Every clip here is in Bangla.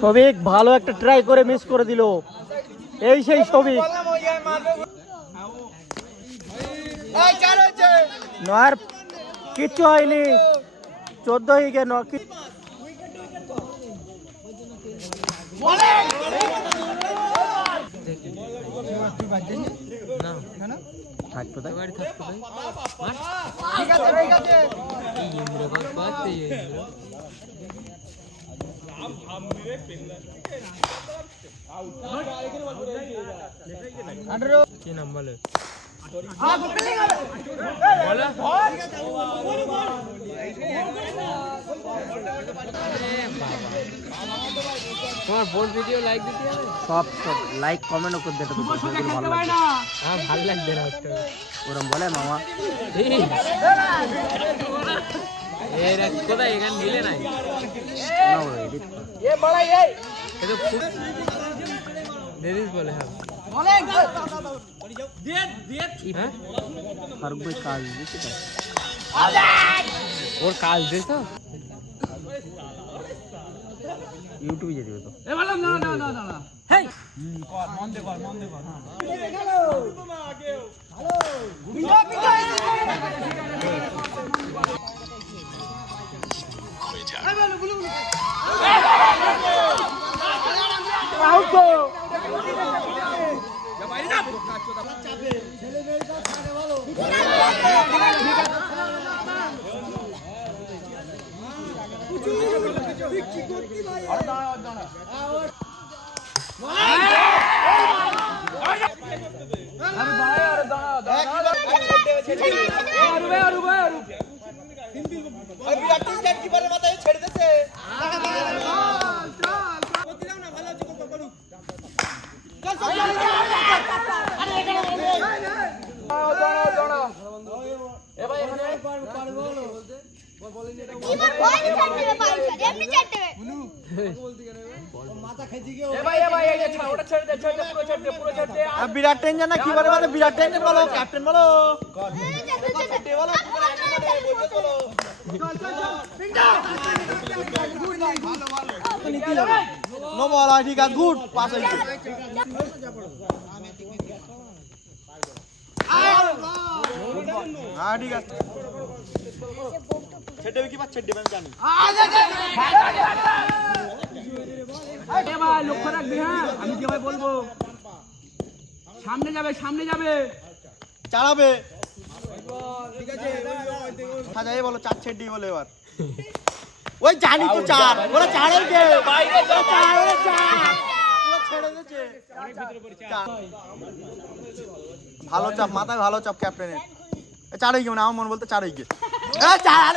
সবিক ভালো একটা ট্রাই করে মিস করে দিল। এই সেই সবিক নয়ার কিচ্ছু হয়নি। 14 উইকেট কি নাম বলে তোমার বোর্ড ভিডিও লাইক দিতে হবে, সব লাইক কমেন্টও করে দিতে হবে। ভালো লাগে হ্যাঁ ভালো লাগবে না ওরম বলে মামা। এর কোথায় এখানে দিলে নাই দিদিস বলে হ্যাঁ ফারুক ভাই কাজ দিচ্ছে তো, ওর কাজ দিয়েছো ইউটিউবে যেতে তো। বিরাট টেনশন না কি বলে মানে বিরাট টেনশন বলো, ক্যাপ্টেন বলো, নো বল ঠিক আছে গুড পাস হইছে। হ্যাঁ ঠিক আছে ছেড়ে দেবে কি পাস ছেড়ে দেবে আমি জানি। ভাই লক্ষ্য রাখবি, হ্যাঁ আমি কি ভাই বলবো, সামনে যাবে সামনে যাবে চালাবে ঠিক আছে। সাজাই বলো চার ছেড়ে দিয়ে বলে এবার ওই জানি তো চার ওরা চারের কে বাইরে চার ওরা চার পুরো ছেড়ে দিয়েছে অনেক ভিতরে পড়ছে। ভালো চাপ মাথায় ভালো চাপ ক্যাপ্টেনের। চার হয়ে গেল না আমার মন বলতে 4 হয়ে গেছে। চার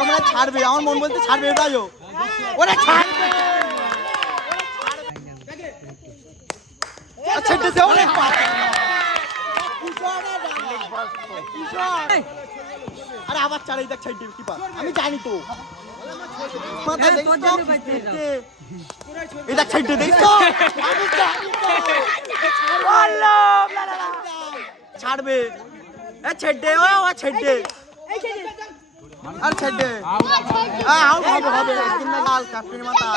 আমি ছাড়বে আমার মন বলতে ছাড়বে এটাই ওরা ছাড়বে আরে আবার চার দেখ ছাড় দেবে কি পাস আমি জানি তো এটা ছাড়তে দেখছো ছাড়বে ছেড়ে ও ছেড়ে আর ছেড়ে আউট হবে হবে একদিন না কাল ক্যাপ্টেনের মাথায়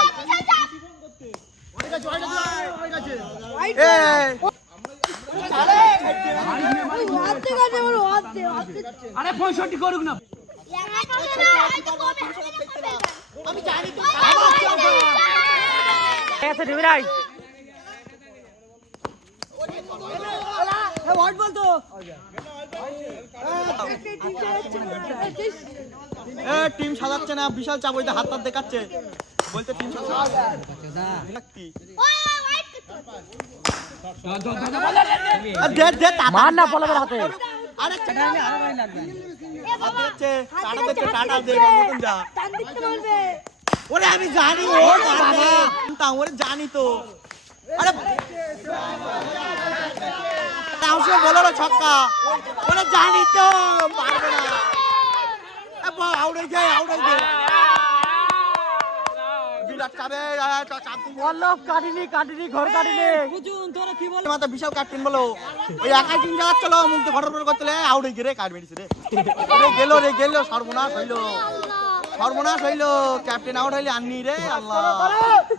আরে 65 করুক না আমি জানি তো ऐसे डिविराई व्हाट बोल तो এ টিম সাজাচ্ছে না বিশাল চাপ ওইটা হাত হাত দেখাচ্ছে বলতে টিম সাজাচ্ছে মার না বলবে হাতে আরে আরো ভাই লাগবে হাত দিচ্ছে টাটা দিচ্ছে টাটা দে মতন যা টান দিতে বলবে ওরে আমি জানি ও বাবা ওরে জানি তো আরে সাহসে বলো না ছক্কা ওরে জানি তো পারবে না আউট হয়ে যায় বিরাট চাবে পল্লব কাটিনি ঘর কাটিনি তোরা কি বল মাথা বিশাল কাটতেন বলো ওই একাই টিম যাওয়ার চলো মুখ দিয়ে ফটর ফটর করতে আউট হয়ে গেলে কাট মেরেছে রে গেল সর্বনাশ হইলো ক্যাপ্টেন আউট হইলে আননি রে আল্লাহ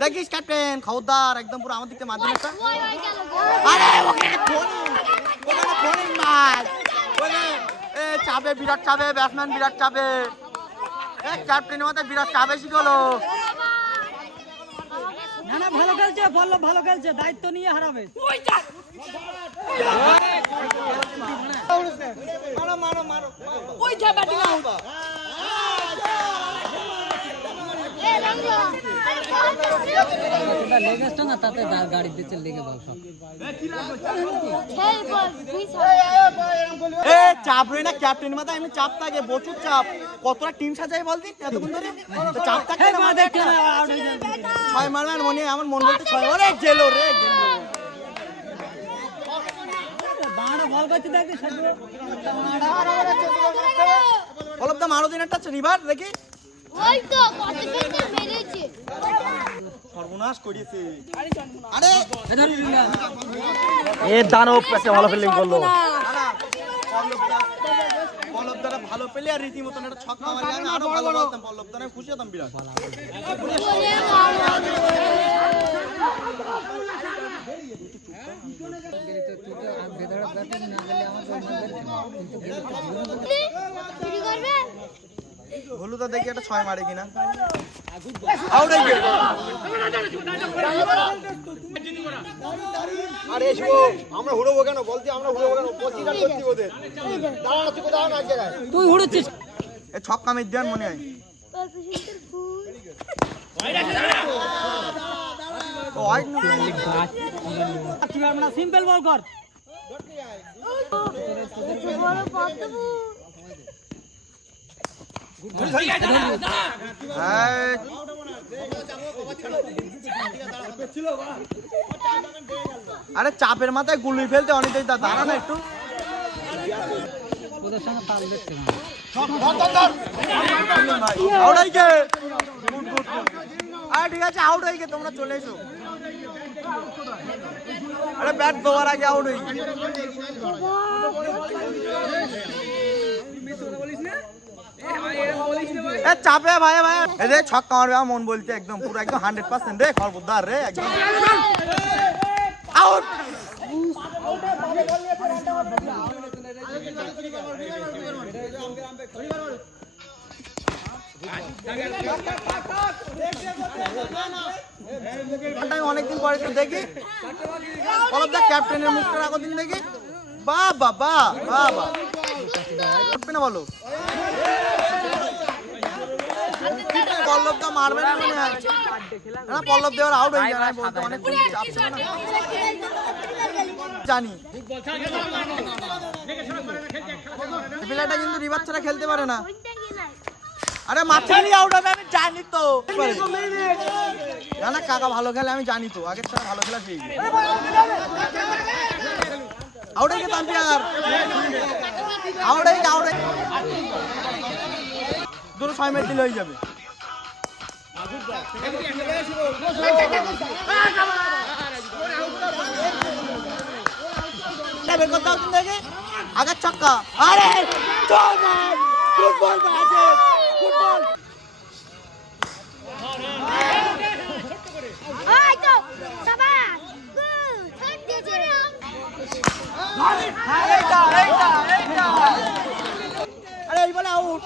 দেখিস ক্যাপ্টেন খবরদার একদম পুরো আমার দিকে মাধ্যমে একটা আরে ওকে ফোনিং মার এ চাবে বিরাট চাবে ব্যাটসম্যান বিরাট চাবে এ ক্যাপ্টেনের মধ্যে বিরাট চাবে শিখলো না ভালো খেলছে পল্লব ভালো খেলছে দায়িত্ব নিয়ে হারাবে মারো ওই যা ব্যাটিং আউট লেগেছে না তাতে গাড়ি দিচ্ছে লেগে বল সব এ চাপ রে না ক্যাপ্টেন মাথা এমনি চাপ থাকে প্রচুর চাপ কতটা টিম সাজাই বলতি এতক্ষণ ধরে তো চাপ থাকে না মাথা একটা ছয় মারবার মনে আমার মন বলতে ছয় ওরে গেলো বল করতে দেখি পল্লব দা মারো দিন একটা রিভার দেখি ওই তো কত কিন্তু মেরেছে সর্বনাশ করিয়েছে আরে এ দানব একটা ভালো ফিল্ডিং করলো পল্লব দারা ভালো পেলে আর রীতিমতন একটা ছক্কা মারলে আমি আরো ভালো বলতাম পল্লব দারা খুশি হতাম বিরাট হলুদা দেখি একটা ছয় মারে কিনা আউট হয়ে গেল আরে শিব আমরা হুড়বো কেন বলছি আমরা হুড়বো কেন 25 রান করছি ওদের দাঁড়ানো তুই কোথাও না জায়গায় তুই হুড়ছিস এ ছক্কা মেরে দেন মনে হয় ও আইট নো কি আর না সিম্পল বল কর বড় পদ্মু আরে চাপের মাথায় গুলি ফেলতে অনেক দাঁড়া না একটু ওদের সঙ্গে তাল দেখতে আউট হয়ে গে আরে ঠিক আছে আউট হয়ে গে তোমরা চলে এসো আরে ব্যাট দেওয়ার আগে আউট হয়ে এ চাপে ভাই এদের ছক্কা মারবে আমার মন বলছে একদম পুরো একদম 100% রে খবরদার রে একদম আউট অনেকদিন পরে দেখি পল্লব দা ক্যাপ্টেনের মুখটা রাখো দিন দেখি বাহ বাহ বাহ বাহ বাহ উঠবে না বলো পল্লব দা মারবে না মনে হয় না পল্লব দেওয়ার আউট হয়ে যাবে বলতে অনেক চাপ ছিল না জানি প্লেয়ারটা কিন্তু রিভার ছাড়া খেলতে পারে না আরে মাথালি আউট হবে আমি জানি তো না কাকা ভালো খেলে আমি জানি তো আগের ছাড়া ভালো খেলা পেয়ে আউট হয়ে গেছে আম্পায়ার আউট হয়ে দুটো 6 মিনিট দিলে হয়ে যাবে বের করতে হবে দেখে আগের ছক্কা আরে ফুটবল আছে ফুটবল ওই তো সাবাস গুড দিয়েছে এইটা আরে এই বলে আউট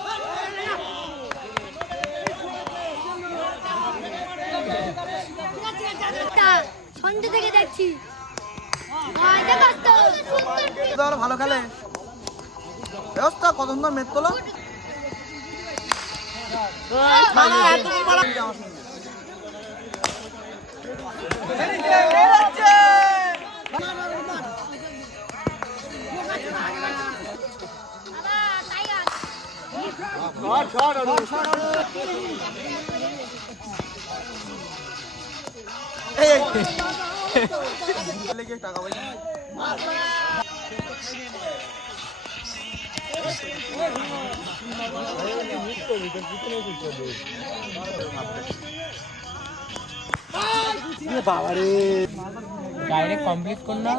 সন্ধ্যে থেকে দেখছি ভালো খেলে ব্যবস্থা কত সুন্দর মেট তোলো টাকা পয়সা ডাইরেক্ট কমপ্লিট করলাম